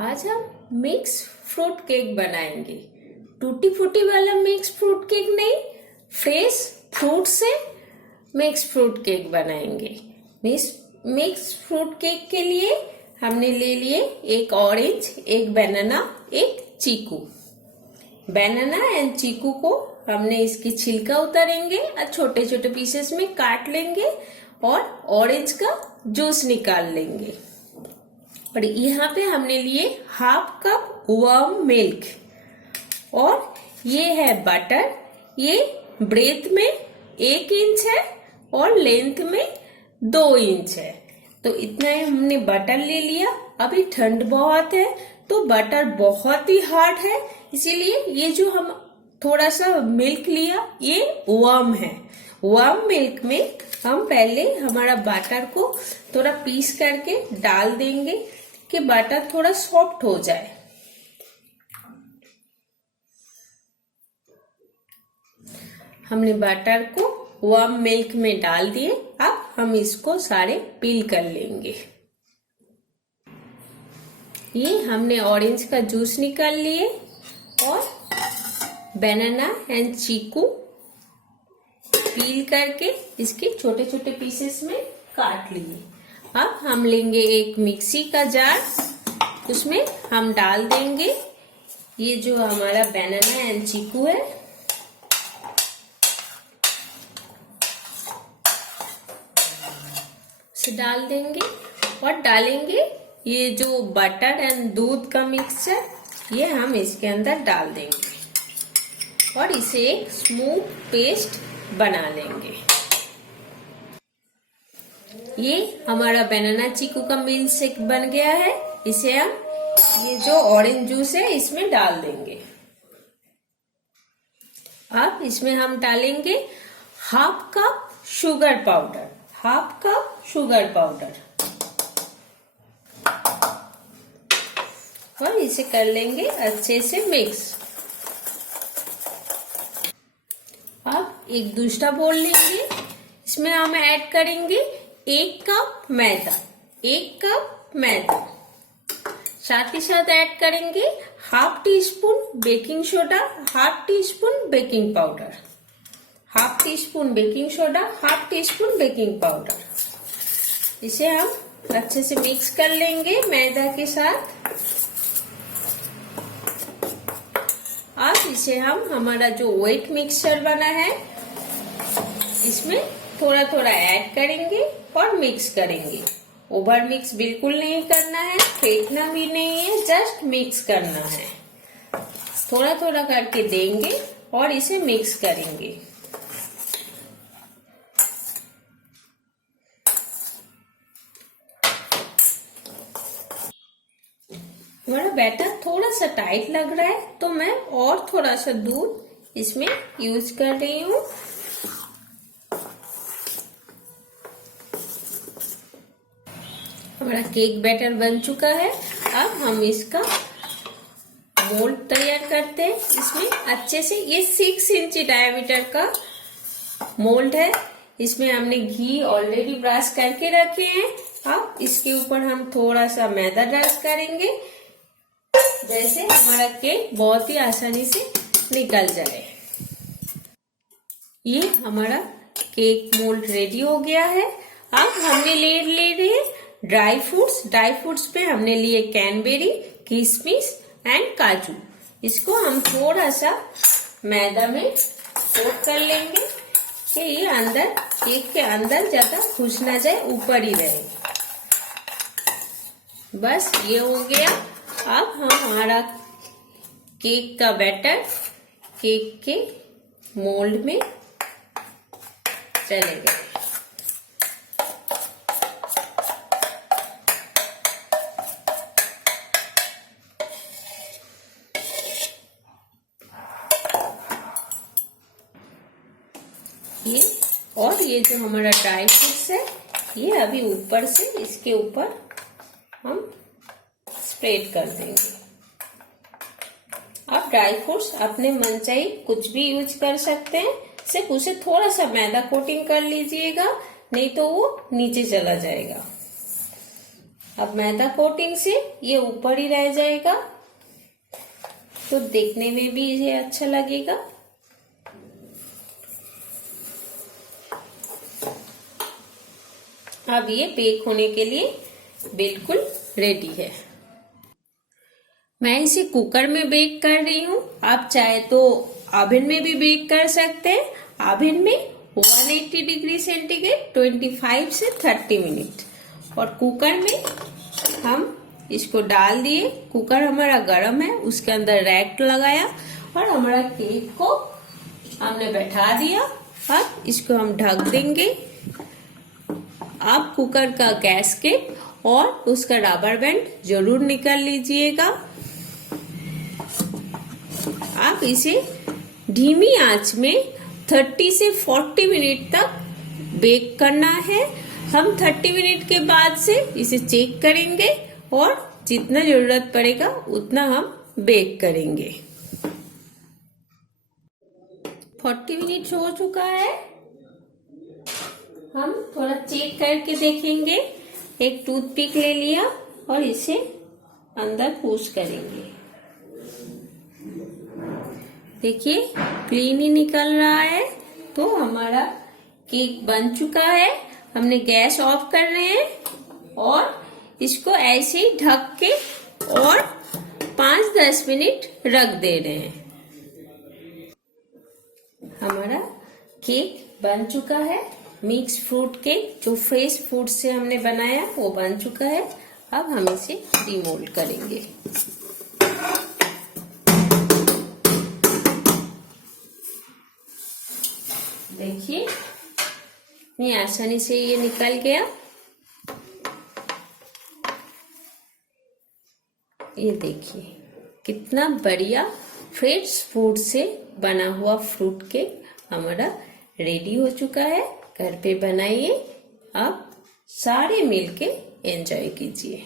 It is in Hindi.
आज हम मिक्स फ्रूट केक बनाएंगे। टूटी फूटी वाला मिक्स फ्रूट केक नहीं, फ्रेश फ्रूट से मिक्स फ्रूट केक बनाएंगे। मिक्स फ्रूट केक के लिए हमने ले लिए एक ऑरेंज, एक बनाना, एक चीकू। बनाना एंड चीकू को हमने इसकी छिलका उतारेंगे और छोटे छोटे पीसेस में काट लेंगे और ऑरेंज का जूस निकाल लेंगे। और यहाँ पे हमने लिए हाफ कप वार्म मिल्क और ये है बटर। ये ब्रेथ में 1 इंच है और लेंथ में 2 इंच है। तो इतना ही हमने बटर ले लिया। अभी ठंड बहुत है तो बटर बहुत ही हार्ड है, इसीलिए ये जो हम थोड़ा सा मिल्क लिया ये वार्म है। वार्म मिल्क में हम पहले हमारा बटर को थोड़ा पीस करके डाल देंगे कि बटर थोड़ा सॉफ्ट हो जाए। हमने बटर को वार्म मिल्क में डाल दिए। अब हम इसको सारे पील कर लेंगे। ये हमने ऑरेंज का जूस निकाल लिए और बनाना एंड चीकू पील करके इसके छोटे छोटे पीसेस में काट लिए। अब हम लेंगे एक मिक्सी का जार, उसमें हम डाल देंगे ये जो हमारा बनाना एंड चीकू है। उसे डाल देंगे और डालेंगे ये जो बटर एंड दूध का मिक्सचर, ये हम इसके अंदर डाल देंगे और इसे एक स्मूथ पेस्ट बना लेंगे। ये हमारा बनाना चीकू का मिल्क शेक बन गया है। इसे हम ये जो ऑरेंज जूस है इसमें डाल देंगे। अब इसमें हम डालेंगे half cup sugar powder, half cup sugar powder और इसे कर लेंगे अच्छे से मिक्स। अब एक दूसरा बोल लेंगे, इसमें हम ऐड करेंगे 1 कप मैदा, 1 कप मैदा। साथ ही साथ ऐड करेंगे half tea spoon baking soda, half tea spoon baking powder, half tea spoon baking soda, half tea spoon baking powder. इसे हम अच्छे से मिक्स कर लेंगे मैदा के साथ। अब इसे हम हमारा जो व्हाइट मिक्सचर बना है इसमें थोड़ा थोड़ा ऐड करेंगे और मिक्स करेंगे। ओवर मिक्स बिल्कुल नहीं करना है, फेंकना भी नहीं है, जस्ट मिक्स करना है। थोड़ा थोड़ा करके देंगे और इसे मिक्स करेंगे। हमारा बैटर थोड़ा सा टाइट लग रहा है तो मैं और थोड़ा सा दूध इसमें यूज कर रही हूँ। हमारा केक बैटर बन चुका है। अब हम इसका मोल्ड तैयार करते हैं। इसमें अच्छे से ये 6 इंच डायमीटर का मोल्ड है। इसमें हमने घी ऑलरेडी ब्रश करके रखे हैं। अब इसके ऊपर हम थोड़ा सा मैदा ब्रश करेंगे, जैसे हमारा केक बहुत ही आसानी से निकल जाए। ये हमारा केक मोल्ड रेडी हो गया है। अब हमने ले रहे हैं ड्राई फ्रूट्स। ड्राई फ्रूट्स पे हमने लिए कैनबेरी, किशमिश एंड काजू। इसको हम थोड़ा सा मैदा में कोट कर लेंगे कि ये अंदर केक के अंदर ज्यादा घुस ना जाए, ऊपर ही रहे। बस ये हो गया। अब हम हमारा केक का बैटर केक के मोल्ड में चले गए। ये जो हमारा ड्राई फ्रूट्स है ये अभी ऊपर से इसके ऊपर हम स्प्रेड कर देंगे। आप ड्राई फ्रूट्स अपने मनचाही कुछ भी यूज कर सकते हैं। सिर्फ उसे थोड़ा सा मैदा कोटिंग कर लीजिएगा, नहीं तो वो नीचे चला जाएगा। अब मैदा कोटिंग से ये ऊपर ही रह जाएगा, तो देखने में भी ये अच्छा लगेगा। अब ये बेक होने के लिए बिल्कुल रेडी है। मैं इसे कुकर में बेक कर रही हूँ। आप चाहे तो ओवन में भी बेक कर सकते हैं। ओवन में 180 डिग्री सेंटीग्रेड 25 से 30 मिनट, और कुकर में हम इसको डाल दिए। कुकर हमारा गर्म है, उसके अंदर रैक लगाया और हमारा केक को हमने बैठा दिया। अब इसको हम ढक देंगे। आप कुकर का गैस्केट और उसका रबर बैंड जरूर निकाल लीजिएगा। आप इसे धीमी आंच में 30 से 40 मिनट तक बेक करना है। हम 30 मिनट के बाद से इसे चेक करेंगे और जितना जरूरत पड़ेगा उतना हम बेक करेंगे। 40 मिनट हो चुका है। हम थोड़ा चेक करके देखेंगे। एक टूथपिक ले लिया और इसे अंदर पुश करेंगे। देखिए क्लीन ही निकल रहा है, तो हमारा केक बन चुका है। हमने गैस ऑफ कर रहे हैं और इसको ऐसे ही ढक के और 5-10 मिनट रख दे रहे हैं। हमारा केक बन चुका है। मिक्स फ्रूट केक जो फ्रेश फ्रूट से हमने बनाया वो बन चुका है। अब हम इसे डिमोल्ड करेंगे। देखिए इतनी आसानी से ये निकल गया। ये देखिए कितना बढ़िया फ्रेश फ्रूट से बना हुआ फ्रूट केक हमारा रेडी हो चुका है। घर पे बनाइए, आप सारे मिलके एंजॉय कीजिए।